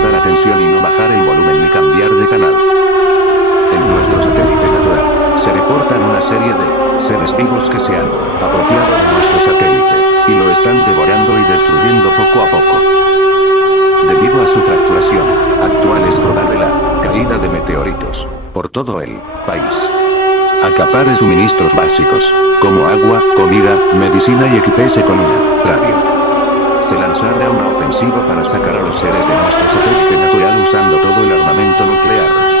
prestar atención y no bajar el volumen ni cambiar de canal. En nuestro satélite natural, se reportan una serie de seres vivos que se han apropiado de nuestro satélite, y lo están devorando y destruyendo poco a poco. Debido a su fracturación actual es probable la caída de meteoritos por todo el país. Acapare suministros básicos, como agua, comida, medicina y equiparse con una radio. Se lanzará una ofensiva para sacar a los seres de nuestro satélite natural usando todo el armamento nuclear.